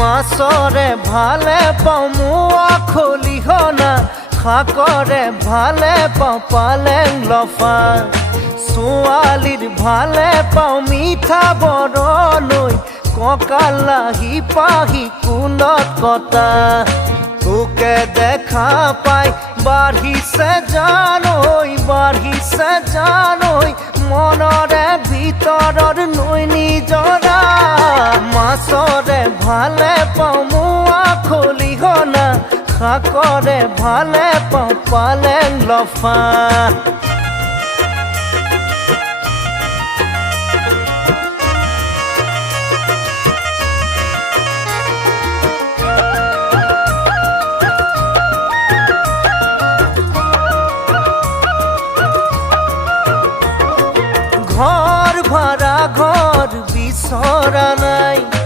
মাছৰে ভালে পাওঁ মোৱা খলিহনা শাকৰে ভালে পাওঁ পালেং লফা ছোৱালীৰ ভালে পাওঁ মিঠা বৰণৈ কঁকাল লাহি পাহি কুলত কটা তোকে দেখা পাই বাঢ়িছে জানৈ মনৰে ভিতৰৰ নৈ নিজৰা মাছৰে ভালে পাওঁ মোৱা খলিহনা শাকৰে ভালে পাওঁ পালেং লফা